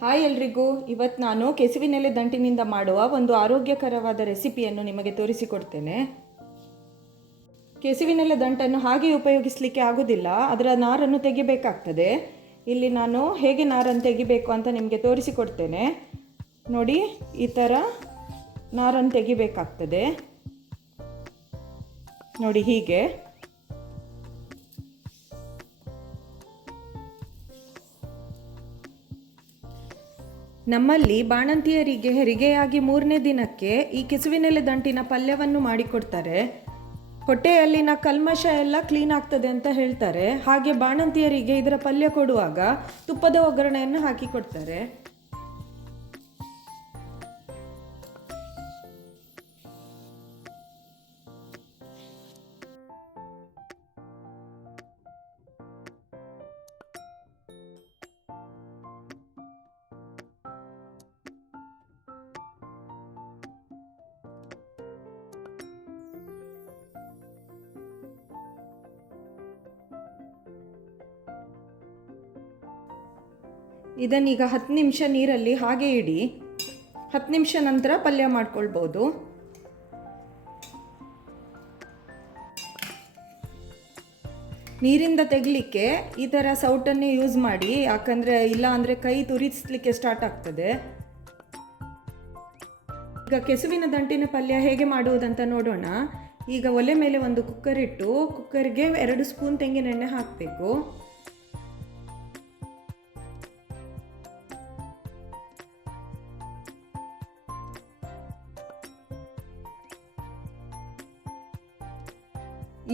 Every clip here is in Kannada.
ಹಾಯ್ ಎಲ್ರಿಗೂ. ಇವತ್ತು ನಾನು ಕೆಸುವಿನೆಲೆ ದಂಟಿನಿಂದ ಮಾಡುವ ಒಂದು ಆರೋಗ್ಯಕರವಾದ ರೆಸಿಪಿಯನ್ನು ನಿಮಗೆ ತೋರಿಸಿಕೊಡ್ತೇನೆ. ಕೆಸುವಿನೆಲೆ ದಂಟನ್ನು ಹಾಗೆ ಉಪಯೋಗಿಸಲಿಕ್ಕೆ ಆಗೋದಿಲ್ಲ, ಅದರ ನಾರನ್ನು ತೆಗಿಬೇಕಾಗ್ತದೆ. ಇಲ್ಲಿ ನಾನು ಹೇಗೆ ನಾರನ್ನು ತೆಗಿಬೇಕು ಅಂತ ನಿಮಗೆ ತೋರಿಸಿಕೊಡ್ತೇನೆ. ನೋಡಿ, ಈ ಥರ ನಾರನ್ನು ತೆಗಿಬೇಕಾಗ್ತದೆ. ನೋಡಿ, ಹೀಗೆ. ನಮ್ಮಲ್ಲಿ ಬಾಣಂತಿಯರಿಗೆ ಹೆರಿಗೆಯಾಗಿ 3ನೇ ದಿನಕ್ಕೆ ಈ ಕೆಸುವಿನೆಲೆ ದಂಟಿನ ಪಲ್ಯವನ್ನು ಮಾಡಿಕೊಡ್ತಾರೆ. ಹೊಟ್ಟೆಯಲ್ಲಿನ ಕಲ್ಮಶ ಎಲ್ಲ ಕ್ಲೀನ್ ಆಗ್ತದೆ ಅಂತ ಹೇಳ್ತಾರೆ. ಹಾಗೆ ಬಾಣಂತಿಯರಿಗೆ ಇದರ ಪಲ್ಯ ಕೊಡುವಾಗ ತುಪ್ಪದ ಒಗ್ಗರಣೆಯನ್ನು ಹಾಕಿ ಕೊಡ್ತಾರೆ. ಇದನ್ನೀಗ 10 ನಿಮಿಷ ನೀರಲ್ಲಿ ಹಾಗೆ ಇಡಿ. 10 ನಿಮಿಷ ನಂತರ ಪಲ್ಯ ಮಾಡ್ಕೊಳ್ಬೋದು. ನೀರಿಂದ ತೆಗಲಿಕ್ಕೆ ಈ ಥರ ಸೌಟನ್ನೇ ಯೂಸ್ ಮಾಡಿ, ಯಾಕಂದರೆ ಇಲ್ಲ ಅಂದರೆ ಕೈ ತುರಿಸ್ಲಿಕ್ಕೆ ಸ್ಟಾರ್ಟ್ ಆಗ್ತದೆ. ಈಗ ಕೆಸುವಿನ ದಂಟಿನ ಪಲ್ಯ ಹೇಗೆ ಮಾಡುವುದಂತ ನೋಡೋಣ. ಈಗ ಒಲೆ ಮೇಲೆ ಒಂದು ಕುಕ್ಕರ್ ಇಟ್ಟು ಕುಕ್ಕರ್ಗೆ 2 ಸ್ಪೂನ್ ತೆಂಗಿನೆಣ್ಣೆ ಹಾಕಬೇಕು.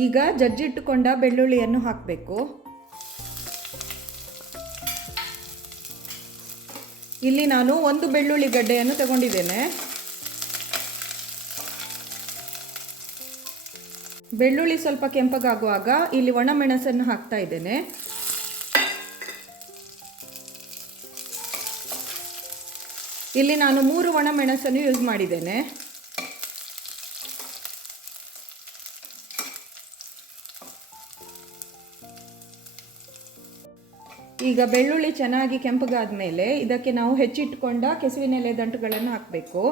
ಈಗ ಜಜ್ಜಿಟ್ಟುಕೊಂಡ ಬೆಳ್ಳುಳ್ಳಿಯನ್ನು ಹಾಕಬೇಕು. ಇಲ್ಲಿ ನಾನು 1 ಬೆಳ್ಳುಳ್ಳಿ ಗಡ್ಡೆಯನ್ನು ತಗೊಂಡಿದ್ದೇನೆ. ಬೆಳ್ಳುಳ್ಳಿ ಸ್ವಲ್ಪ ಕೆಂಪಗಾಗುವಾಗ ಇಲ್ಲಿ ಒಣಮೆಣಸನ್ನು ಹಾಕ್ತಾ ಇದ್ದೇನೆ. ಇಲ್ಲಿ ನಾನು 3 ಒಣಮೆಣಸನ್ನು ಯೂಸ್ ಮಾಡಿದ್ದೇನೆ. ಈಗ ಬೆಳ್ಳುಳ್ಳಿ ಚೆನ್ನಾಗಿ ಕೆಂಪಗಾದ ಮೇಲೆ ಇದಕ್ಕೆ ನಾವು ಹೆಚ್ಚಿಟ್ಟುಕೊಂಡ ಕೆಸುವಿನೆಲೆ ದಂಟುಗಳನ್ನು ಹಾಕಬೇಕು.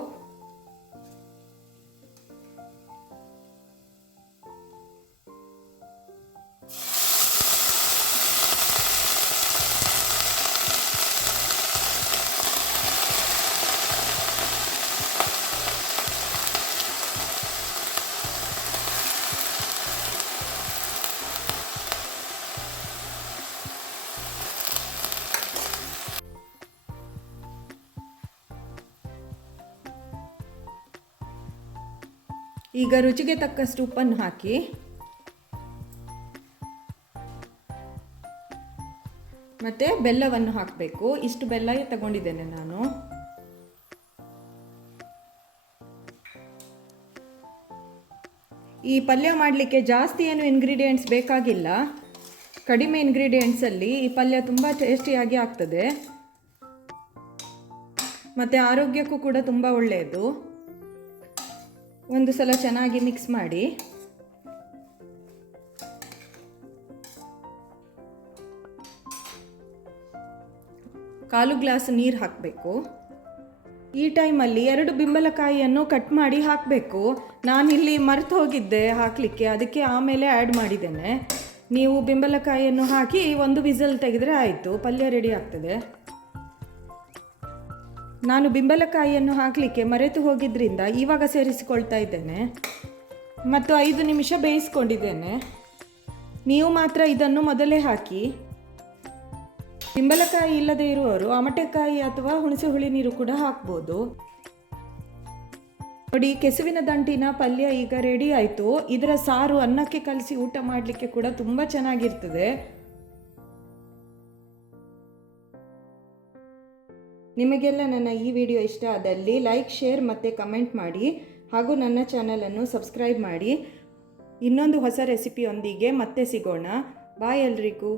ಈಗ ರುಚಿಗೆ ತಕ್ಕಷ್ಟು ಉಪ್ಪನ್ನು ಹಾಕಿ, ಮತ್ತೆ ಬೆಲ್ಲವನ್ನು ಹಾಕಬೇಕು. ಇಷ್ಟು ಬೆಲ್ಲ ತಗೊಂಡಿದ್ದೇನೆ ನಾನು. ಈ ಪಲ್ಯ ಮಾಡಲಿಕ್ಕೆ ಜಾಸ್ತಿ ಏನು ಇಂಗ್ರೀಡಿಯೆಂಟ್ಸ್ ಬೇಕಾಗಿಲ್ಲ. ಕಡಿಮೆ ಇಂಗ್ರೀಡಿಯೆಂಟ್ಸಲ್ಲಿ ಈ ಪಲ್ಯ ತುಂಬ ಟೇಸ್ಟಿಯಾಗಿ ಆಗ್ತದೆ, ಮತ್ತು ಆರೋಗ್ಯಕ್ಕೂ ಕೂಡ ತುಂಬ ಒಳ್ಳೆಯದು. ಒಂದು ಸಲ ಚೆನ್ನಾಗಿ ಮಿಕ್ಸ್ ಮಾಡಿ, ಕಾಲು ಗ್ಲಾಸ್ ನೀರು ಹಾಕಬೇಕು. ಈ ಟೈಮಲ್ಲಿ 2 ಬಿಂಬಲಕಾಯಿಯನ್ನು ಕಟ್ ಮಾಡಿ ಹಾಕಬೇಕು. ನಾನಿಲ್ಲಿ ಮರೆತು ಹೋಗಿದ್ದೆ ಹಾಕಲಿಕ್ಕೆ, ಅದಕ್ಕೆ ಆಮೇಲೆ ಆ್ಯಡ್ ಮಾಡಿದ್ದೇನೆ. ನೀವು ಬಿಂಬಲಕಾಯಿಯನ್ನು ಹಾಕಿ 1 ವಿಸಲ್ ತೆಗೆದರೆ ಆಯಿತು, ಪಲ್ಯ ರೆಡಿ ಆಗ್ತದೆ. ನಾನು ಬಿಂಬಲಕಾಯಿಯನ್ನು ಹಾಕಲಿಕ್ಕೆ ಮರೆತು ಹೋಗಿದ್ದರಿಂದ ಇವಾಗ ಸೇರಿಸಿಕೊಳ್ತಾ ಇದ್ದೇನೆ ಮತ್ತು 5 ನಿಮಿಷ ಬೇಯಿಸ್ಕೊಂಡಿದ್ದೇನೆ. ನೀವು ಮಾತ್ರ ಇದನ್ನು ಮೊದಲೇ ಹಾಕಿ. ಬಿಂಬಲಕಾಯಿ ಇಲ್ಲದೆ ಇರುವವರು ಅಮಟೆಕಾಯಿ ಅಥವಾ ಹುಣಸೆ ಹುಳಿ ನೀರು ಕೂಡ ಹಾಕ್ಬೋದು. ನೋಡಿ, ಕೆಸುವಿನ ದಂಟಿನ ಪಲ್ಯ ಈಗ ರೆಡಿ ಆಯಿತು. ಇದರ ಸಾರು ಅನ್ನಕ್ಕೆ ಕಲಸಿ ಊಟ ಮಾಡಲಿಕ್ಕೆ ಕೂಡ ತುಂಬ ಚೆನ್ನಾಗಿರ್ತದೆ. ನಿಮಗೆಲ್ಲ ನನ್ನ ಈ ವಿಡಿಯೋ ಇಷ್ಟ ಆದಲ್ಲಿ ಲೈಕ್, ಶೇರ್ ಮತ್ತು ಕಮೆಂಟ್ ಮಾಡಿ, ಹಾಗೂ ನನ್ನ ಚಾನಲನ್ನು ಸಬ್ಸ್ಕ್ರೈಬ್ ಮಾಡಿ. ಇನ್ನೊಂದು ಹೊಸ ರೆಸಿಪಿಯೊಂದಿಗೆ ಮತ್ತೆ ಸಿಗೋಣ. ಬಾಯ್ ಎಲ್ರಿಗೂ.